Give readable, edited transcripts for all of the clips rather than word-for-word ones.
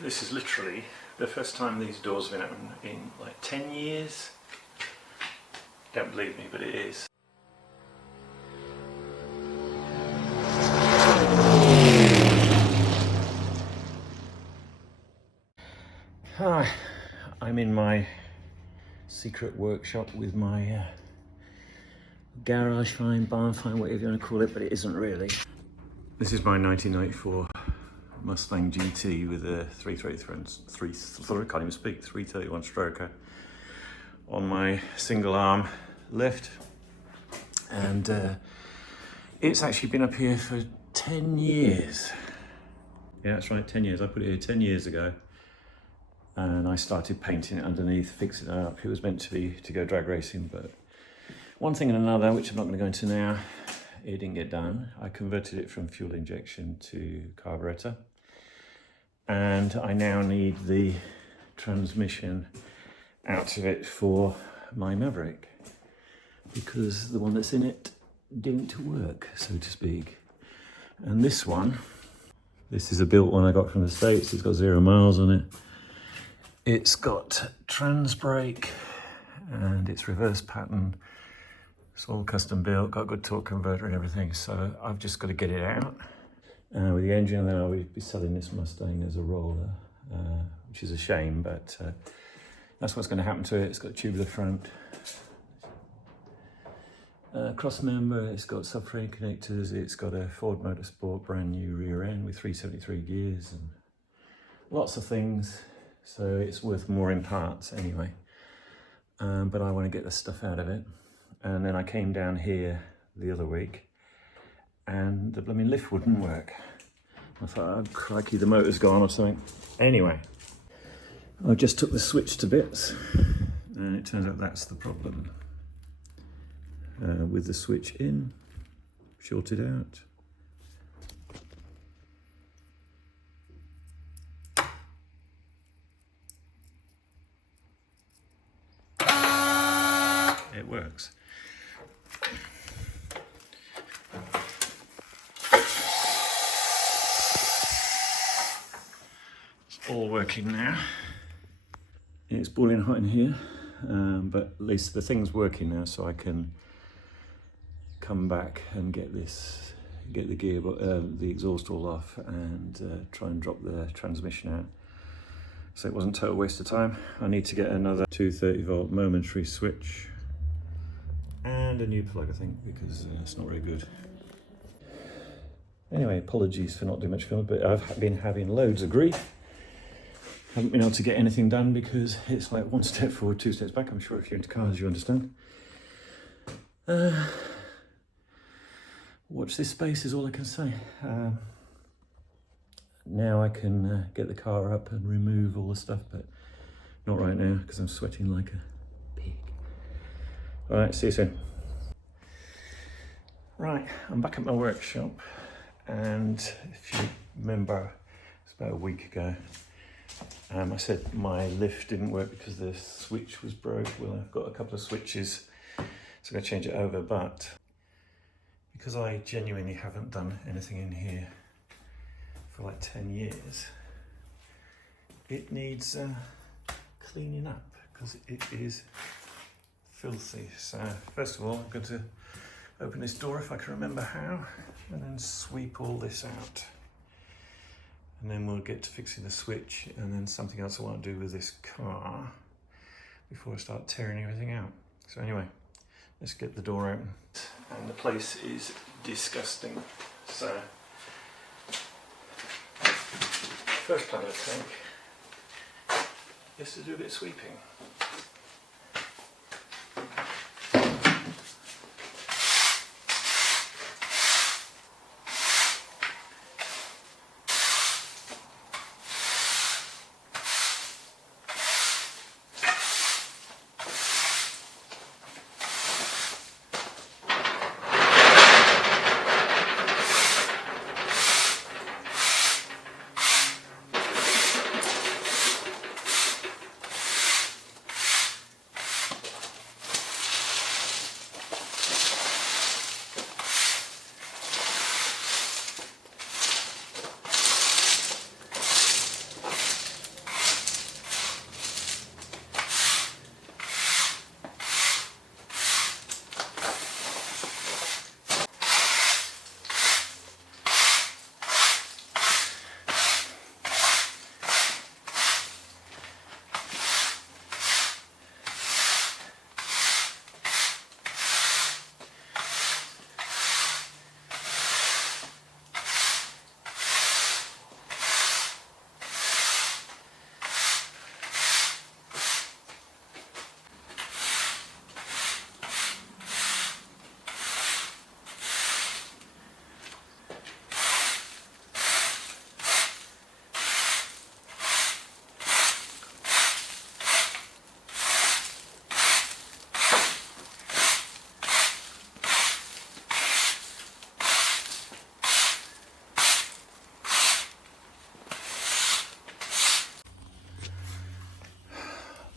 This is literally the first time these doors have been open in like 10 years. Don't believe me, but it is. Hi, I'm in my secret workshop with my garage find, barn find, whatever you want to call it, but it isn't really. This is my 1994 Mustang GT with a 331 stroker on my single arm lift, and it's actually been up here for 10 years. Yeah, that's right, 10 years. I put it here 10 years ago, and I started painting it underneath, fixing it up. It was meant to go drag racing, but one thing and another, which I'm not going to go into now, it didn't get done. I converted it from fuel injection to carburetor, and I now need the transmission out of it for my Maverick, because the one that's in it didn't work, so to speak. And this is a built one I got from the States. It's got 0 miles on it. It's got trans brake and it's reverse pattern. It's all custom built, got a good torque converter and everything, so I've just got to get it out with the engine, and then I'll be selling this Mustang as a roller, which is a shame, but that's what's going to happen to it. It's got a tubular front, cross member, it's got subframe connectors, it's got a Ford Motorsport brand new rear end with 373 gears and lots of things, so it's worth more in parts anyway. But I want to get the stuff out of it. And then I came down here the other week and the blooming lift wouldn't work. I thought, oh crikey, the motor's gone or something. Anyway, I just took the switch to bits, and it turns out that's the problem. With the switch in, shorted out. It works. It's all working now. It's boiling hot in here, but at least the thing's working now, so I can come back and get the exhaust all off, and try and drop the transmission out. So it wasn't a total waste of time. I need to get another 230 volt momentary switch and a new plug, I think, because it's not very good. Anyway, apologies for not doing much filming, but I've been having loads of grief. Haven't been able to get anything done because it's like one step forward, 2 steps back. I'm sure if you're into cars, you understand. Watch this space is all I can say. Now I can get the car up and remove all the stuff, but not right now because I'm sweating like a pig. All right, see you soon. Right, I'm back at my workshop, and if you remember, it's about a week ago, I said my lift didn't work because the switch was broke. Well, I've got a couple of switches, so I'm going to change it over, but because I genuinely haven't done anything in here for like 10 years, it needs cleaning up because it is filthy. So first of all, I'm going to open this door if I can remember how, and then sweep all this out. And then we'll get to fixing the switch, and then something else I want to do with this car before I start tearing everything out. So anyway, let's get the door open. And the place is disgusting. So first plan I think is to do a bit of sweeping.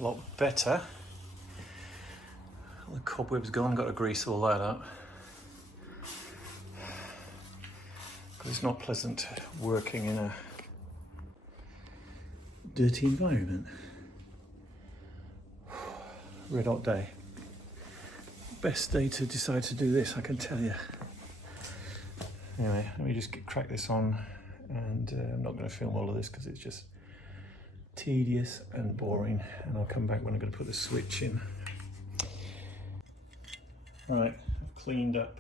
a lot better. The cobweb's gone, got to grease all that up. Because it's not pleasant working in a dirty environment. Red hot day. Best day to decide to do this, I can tell you. Anyway, let me just crack this on, and I'm not going to film all of this because it's just tedious and boring, and I'll come back when I'm going to put the switch in. Right, I've cleaned up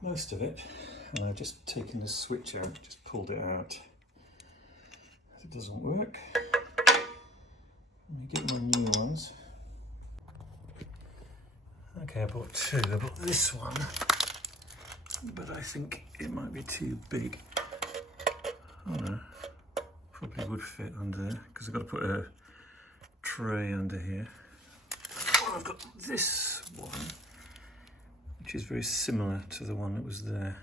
most of it, and I've just taken the switch out, just pulled it out. It doesn't work. Let me get my new ones. Okay, I bought two. I bought this one, but I think it might be too big. Oh no, probably would fit under, because I've got to put a tray under here. Oh, I've got this one, which is very similar to the one that was there.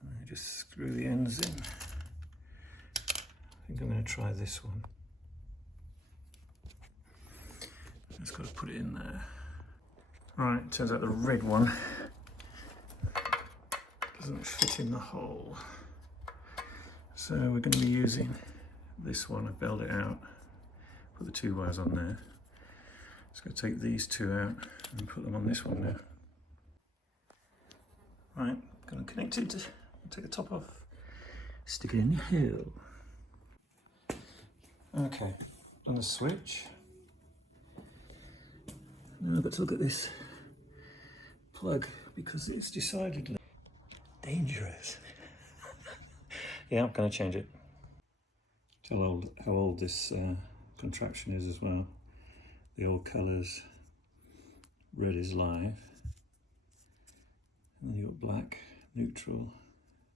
And I just screw the ends in. I think I'm going to try this one. Just got to put it in there. Right, turns out the red one doesn't fit in the hole. So we're going to be using this one. I've bailed it out, put the two wires on there. Just going to take these two out and put them on this one now. Right, going to connect it, take the top off, stick it in the hole. Okay, done the switch. Now I've got to look at this plug because it's decidedly dangerous. Yeah, I'm going to change it. Tell how old this contraption is as well. The old colours, red is live, and then you've got black, neutral,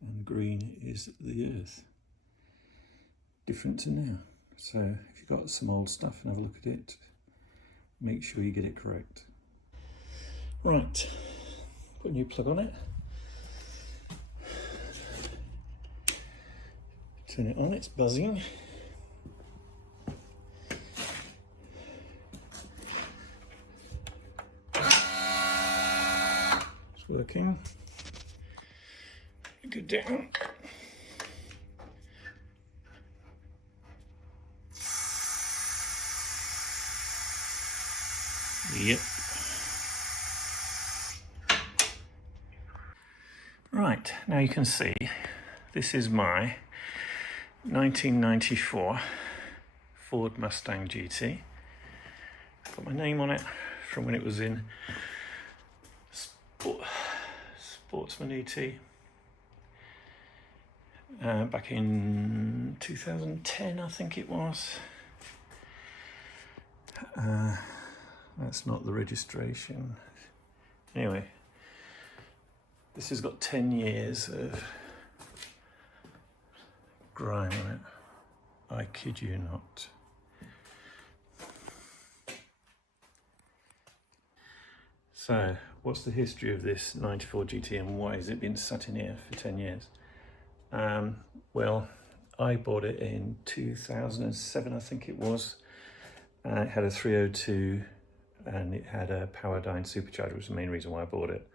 and green is the earth. Different to now. So if you've got some old stuff and have a look at it, make sure you get it correct. Right, put a new plug on it. Turn it on, it's buzzing. It's working. Go down. Yep. Right, now you can see this is my 1994 Ford Mustang GT. Got my name on it from when it was in Sportsman ET back in 2010, I think it was. That's not the registration. Anyway, this has got 10 years of grime on it. I kid you not. So, what's the history of this 94 GT and why has it been sat in here for 10 years? Well, I bought it in 2007, I think it was. It had a 302 and it had a Powerdyne supercharger, which was the main reason why I bought it.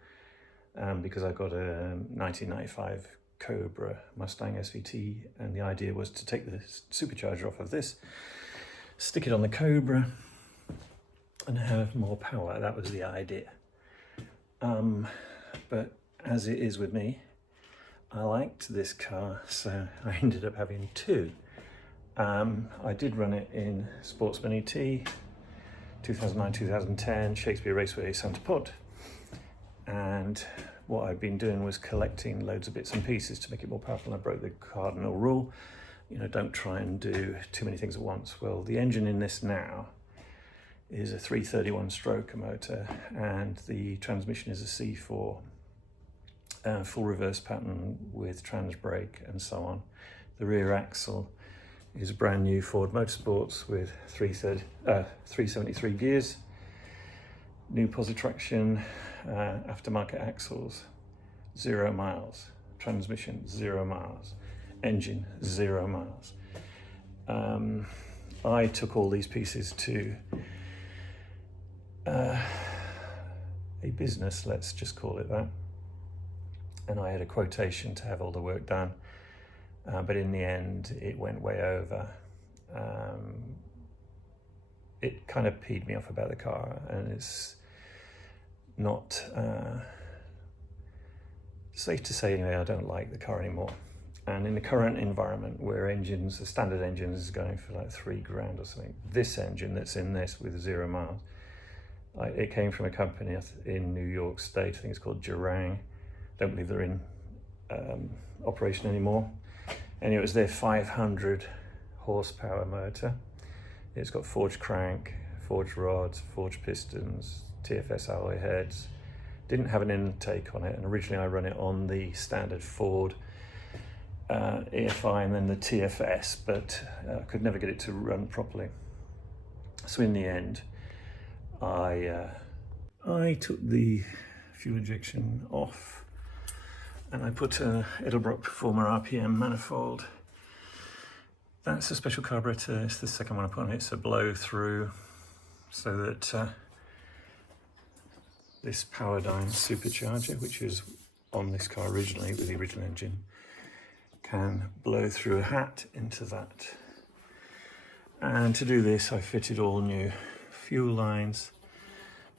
Because I got a 1995 Cobra Mustang SVT, and the idea was to take the supercharger off of this, stick it on the Cobra, and have more power. That was the idea. But as it is with me, I liked this car, so I ended up having two. I did run it in Sportsman ET, 2009-2010, Shakespeare Raceway, Santa Pod. And what I'd been doing was collecting loads of bits and pieces to make it more powerful. And I broke the cardinal rule, you know, don't try and do too many things at once. Well, the engine in this now is a 331 stroker motor, and the transmission is a C4, full reverse pattern with trans brake and so on. The rear axle is a brand new Ford Motorsports with 373 gears, new posi traction, aftermarket axles, 0 miles, transmission 0 miles, engine 0 miles. I took all these pieces to a business, let's just call it that, and I had a quotation to have all the work done, but in the end it went way over. It kind of peed me off about the car, and it's not safe to say anyway, I don't like the car anymore. And in the current environment where engines, the standard engine is going for like £3,000 or something, this engine that's in this with 0 miles, it came from a company in New York State, I think it's called Jurang. Don't believe they're in operation anymore. And it was their 500 horsepower motor. It's got forged crank, forged rods, forged pistons, TFS alloy heads. Didn't have an intake on it, and originally I run it on the standard Ford EFI and then the TFS, but I could never get it to run properly. So in the end, I took the fuel injection off, and I put a Edelbrock Performer RPM manifold. That's a special carburetor. It's the second one I put on it. It's a blow through, so that this Powerdyne supercharger, which is on this car originally with the original engine, can blow through a hat into that. And to do this, I fitted all new fuel lines,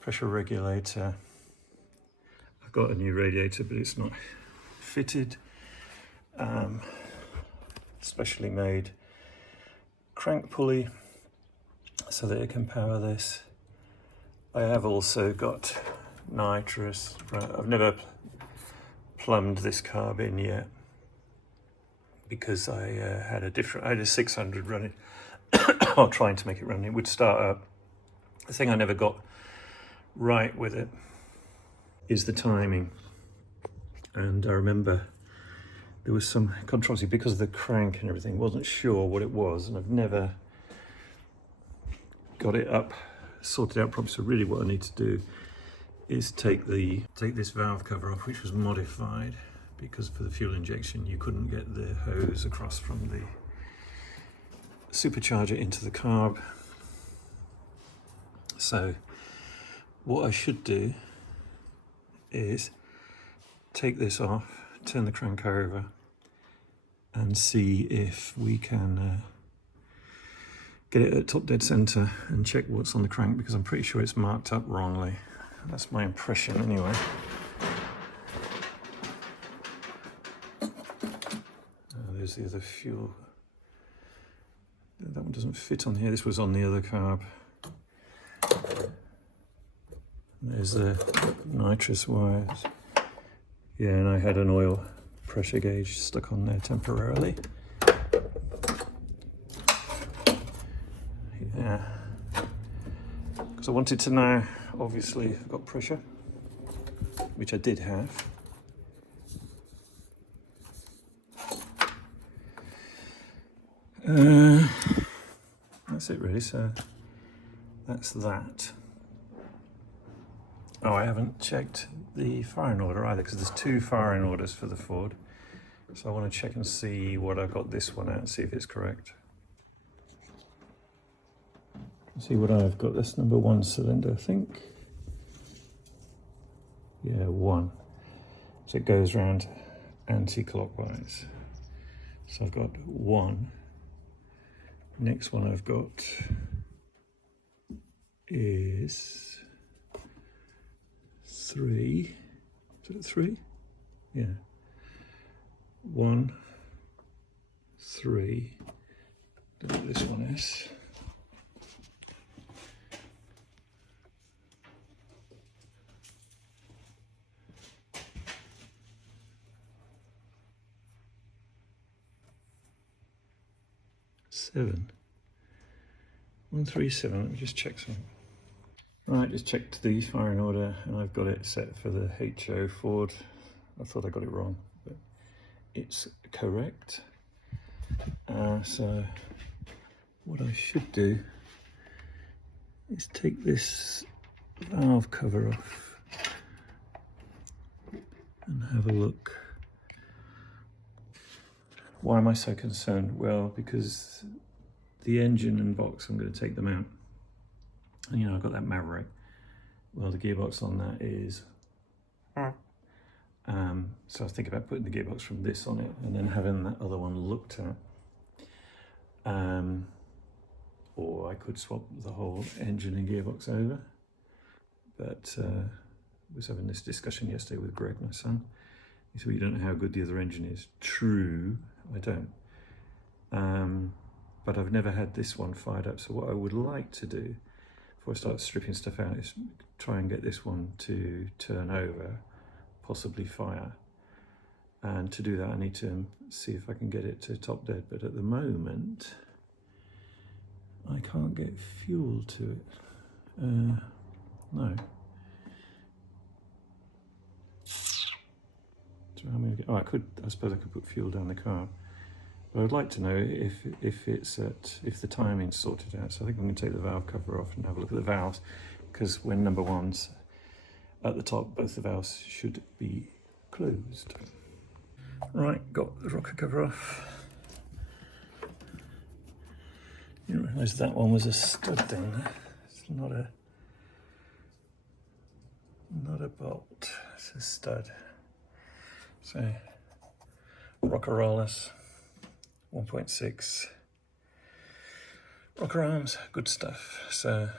pressure regulator. I've got a new radiator, but it's not fitted. Specially made crank pulley so that it can power this. I have also got nitrous. Right, I've never plumbed this carb in yet because I had a 600 running or trying to make it run. It would start up. The thing I never got right with it is the timing. And I remember there was some controversy because of the crank and everything. Wasn't sure what it was, and I've never got it up, sorted out properly. So really what I need to do is take this valve cover off, which was modified because for the fuel injection you couldn't get the hose across from the supercharger into the carb. So what I should do is take this off, turn the crank over, and see if we can get it at top dead center and check what's on the crank, because I'm pretty sure it's marked up wrongly. That's my impression anyway. There's the other fuel. That one doesn't fit on here. This was on the other carb. There's the nitrous wires. Yeah, and I had an oil pressure gauge stuck on there temporarily. Yeah, because I wanted to know, obviously I've got pressure, which I did have. That's it really, so that's that. Oh, I haven't checked the firing order either, because there's 2 firing orders for the Ford. So I want to check and see what I got this one at, see if it's correct. See what I've got. This number 1 cylinder, I think. Yeah, 1. So it goes round anti-clockwise. So I've got 1. Next one I've got is 3. Is it 3? Yeah. 1, 3. Don't know what this one is. Seven. 137. Let me just check something. Right, just checked the firing order, and I've got it set for the HO Ford. I thought I got it wrong, but it's correct. So what I should do is take this valve cover off and have a look. Why am I so concerned? Well, because the engine and box, I'm going to take them out. And you know, I've got that Maverick. Well, the gearbox on that is... so I was thinking about putting the gearbox from this on it and then having that other one looked at. Or I could swap the whole engine and gearbox over. But I was having this discussion yesterday with Greg, my son. He said, well, you don't know how good the other engine is. True, I don't. But I've never had this one fired up. So what I would like to do before I start stripping stuff out is try and get this one to turn over, possibly fire. And to do that, I need to see if I can get it to top dead. But at the moment, I can't get fuel to it. No. So how many? Oh, I suppose I could put fuel down the car. But I'd like to know if the timing's sorted out. So I think I'm going to take the valve cover off and have a look at the valves, because when number one's at the top, both the valves should be closed. Right, got the rocker cover off. Didn't realise that one was a stud down there. It's not a bolt, it's a stud. So, rocker rollers, 1.6. Rocker arms, good stuff. So,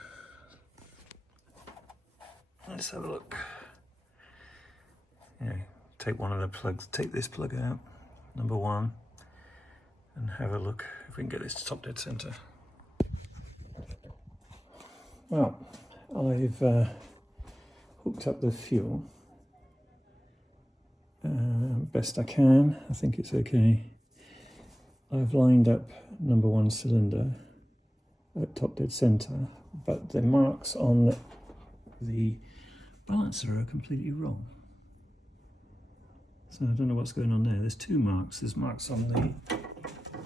let's have a look. Yeah, take one of the plugs, take this plug out, number one, and have a look if we can get this to top dead center. Well, I've hooked up the fuel best I can. I think it's okay. I've lined up number one cylinder at top dead center, but the marks on the balancer are completely wrong. So I don't know what's going on there. There's two marks. There's marks on the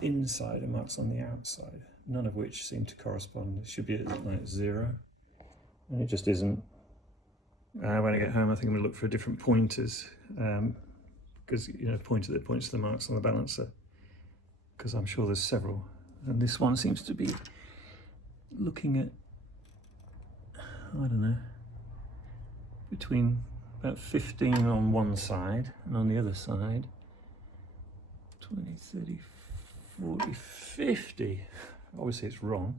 inside and marks on the outside, none of which seem to correspond. It should be at like 0, and it just isn't. When I get home, I think I'm going to look for different pointers, because you know, pointer that points to the marks on the balancer, because I'm sure there's several, and this one seems to be looking at, I don't know, between about 15 on one side, and on the other side 20, 30, 40, 50. Obviously it's wrong.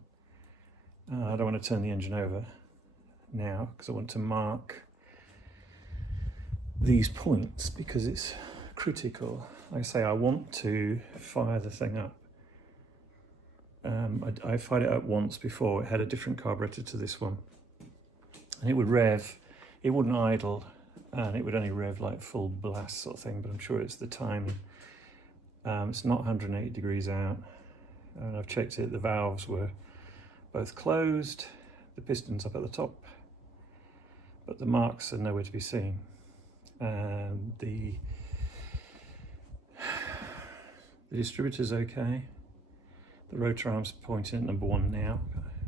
I don't want to turn the engine over now because I want to mark these points because it's critical. Like I say, I want to fire the thing up. I fired it up once before. It had a different carburetor to this one, and it would rev. It wouldn't idle, and it would only rev like full blast sort of thing, but I'm sure it's the timing. It's not 180 degrees out, and I've checked it. The valves were both closed, the piston's up at the top, but the marks are nowhere to be seen. The distributor's okay. The rotor arm's pointing at number one now.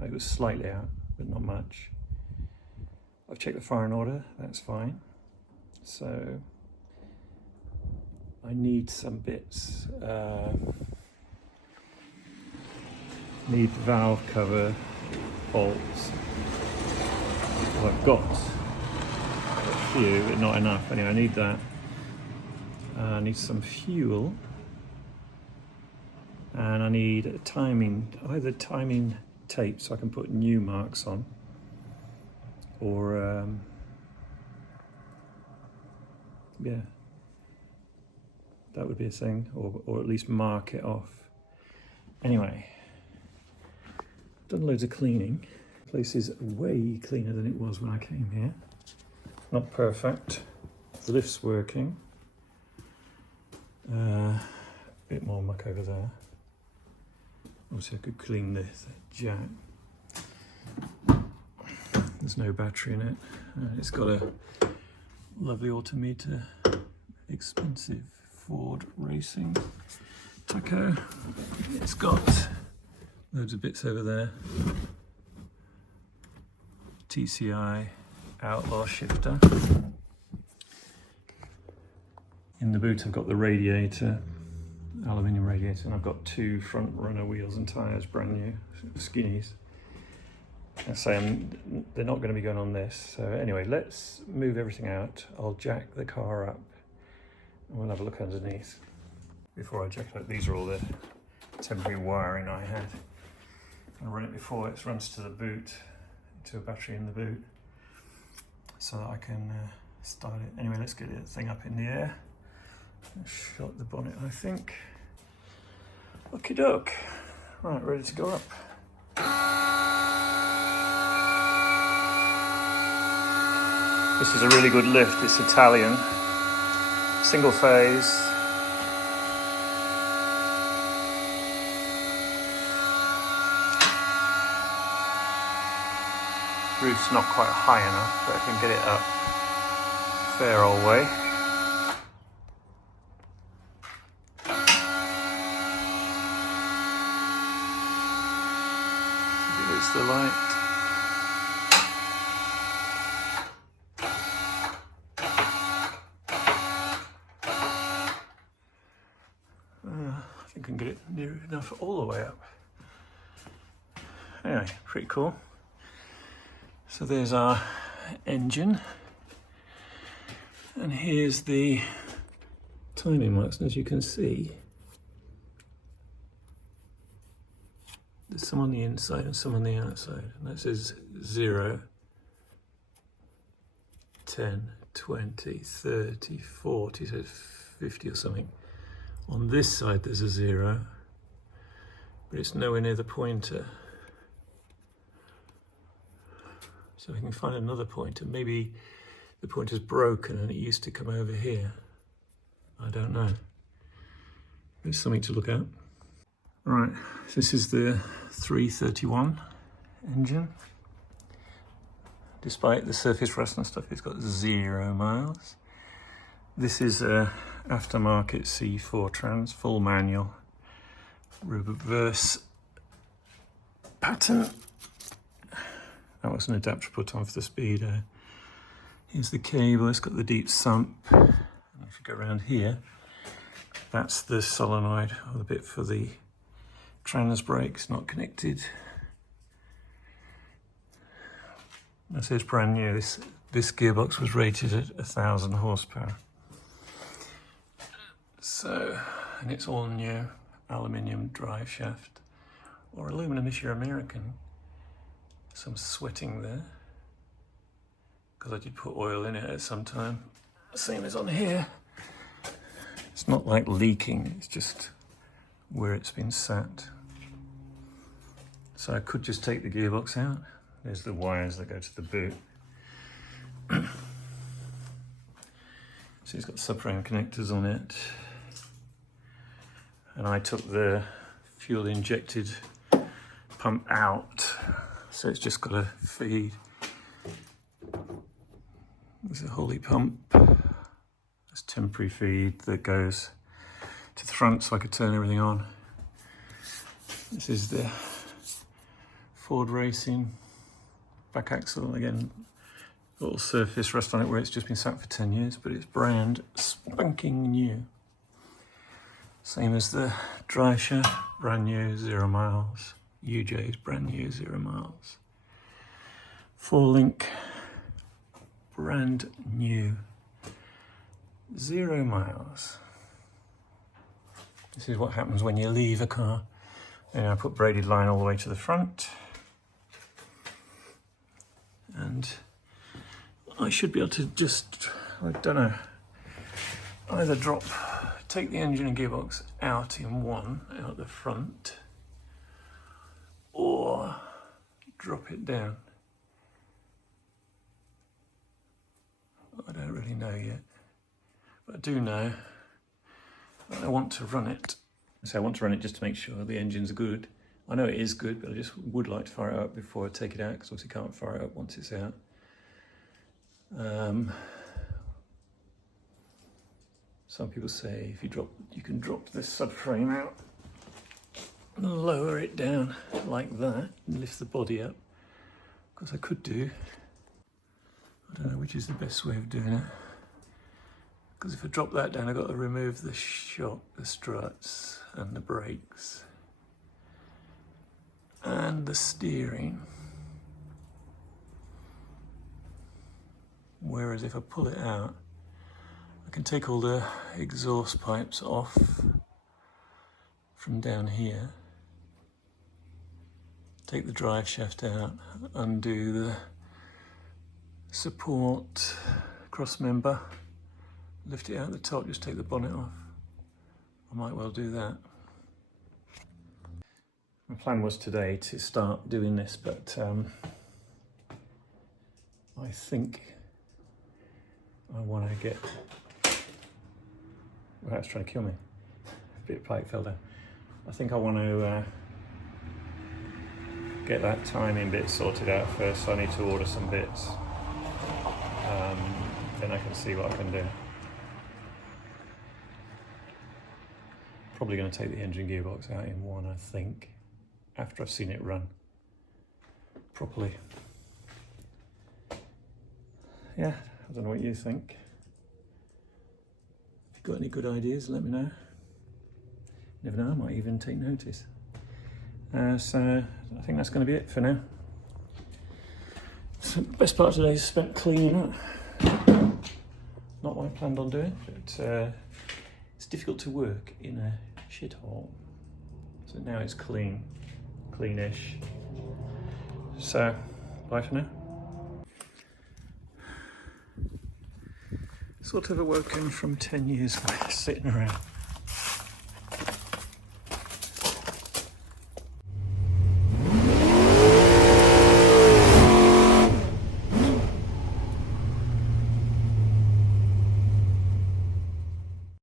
It was slightly out, but not much. I've checked the firing order, that's fine. So I need some bits. Need the valve cover, bolts. Well, I've got a few, but not enough. Anyway, I need that. I need some fuel. And I need a timing, either timing tape so I can put new marks on, or yeah, that would be a thing, or at least mark it off. Anyway, done loads of cleaning. The place is way cleaner than it was when I came here. Not perfect. The lift's working. Bit more muck over there. Obviously I could clean this jack. There's no battery in it. It's got a lovely automotive, expensive Ford Racing tacho. It's got loads of bits over there. TCI Outlaw shifter. In the boot I've got the radiator, aluminium radiator, and I've got 2 front runner wheels and tyres, brand new, skinnies. I say they're not going to be going on this. So anyway, let's move everything out. I'll jack the car up and we'll have a look underneath. Before I jack it up, these are all the temporary wiring I had. I run it before it runs to the boot, to a battery in the boot, so that I can start it. Anyway, let's get the thing up in the air. Shut the bonnet, I think. Okie doke. Right, ready to go up. This is a really good lift. It's Italian, single phase. Roof's not quite high enough, but I can get it up fair old way. It's the light. I think I can get it near enough all the way up. Anyway, pretty cool. So there's our engine, and here's the timing marks, and as you can see, there's some on the inside and some on the outside, and that says 0, 10, 20, 30, 40, so 50 or something. On this side there's a 0, but it's nowhere near the pointer. So we can find another pointer. Maybe the pointer's broken and it used to come over here. I don't know. It's something to look at. Right, so this is the 331 engine. Despite the surface rust and stuff, it's got 0 miles. This is a aftermarket C4 trans, full manual, reverse pattern. That was an adapter put on for the speedo. Here's the cable, it's got the deep sump. And if you go around here, that's the solenoid, or the bit for the trans brakes, not connected. This is brand new. This gearbox was rated at 1,000 horsepower. So, and it's all new, aluminium drive shaft, or aluminum if you're American. Some sweating there, because I did put oil in it at some time. Same as on here. It's not like leaking, it's just where it's been sat. So I could just take the gearbox out. There's the wires that go to the boot. So it's got subframe connectors on it. And I took the fuel injected pump out. So it's just got a feed. There's a Holy pump. There's temporary feed that goes to the front so I could turn everything on. This is the Ford Racing back axle. Again, little surface rust on it where it's just been sat for 10 years, but it's brand spanking new. Same as the drive shaft, brand new, 0 miles. UJ's brand new, 0 miles. 4-link, brand new, 0 miles. This is what happens when you leave a car. And I put braided line all the way to the front. And I should be able to just, I don't know, either take the engine and gearbox out in one, out the front, or drop it down. I don't really know yet, but I do know that I want to run it. So I want to run it just to make sure the engine's good. I know it is good, but I just would like to fire it up before I take it out, because obviously can't fire it up once it's out. Some people say if you can drop this subframe out and lower it down like that and lift the body up. Of course I could do. I don't know which is the best way of doing it. because if I drop that down, I've got to remove the shock, the struts and the brakes and the steering. Whereas if I pull it out, I can take all the exhaust pipes off from down here, take the drive shaft out, undo the support cross member, lift it out the top, just take the bonnet off. I might well do that. My plan was today to start doing this, but I think I want to get... Well, that's trying to kill me. A bit of plate fell down. I think I want to get that timing bit sorted out first, so I need to order some bits. Then I can see what I can do. Probably going to take the engine gearbox out in one, I think, after I've seen it run properly. Yeah, I don't know what you think. If you've got any good ideas, let me know. Never know, I might even take notice. So I think that's going to be it for now. So the best part of today is spent cleaning up. Not what I planned on doing, but it's difficult to work in a shithole. So now it's clean, cleanish. So bye for now. Sort of awoken from 10 years of sitting around.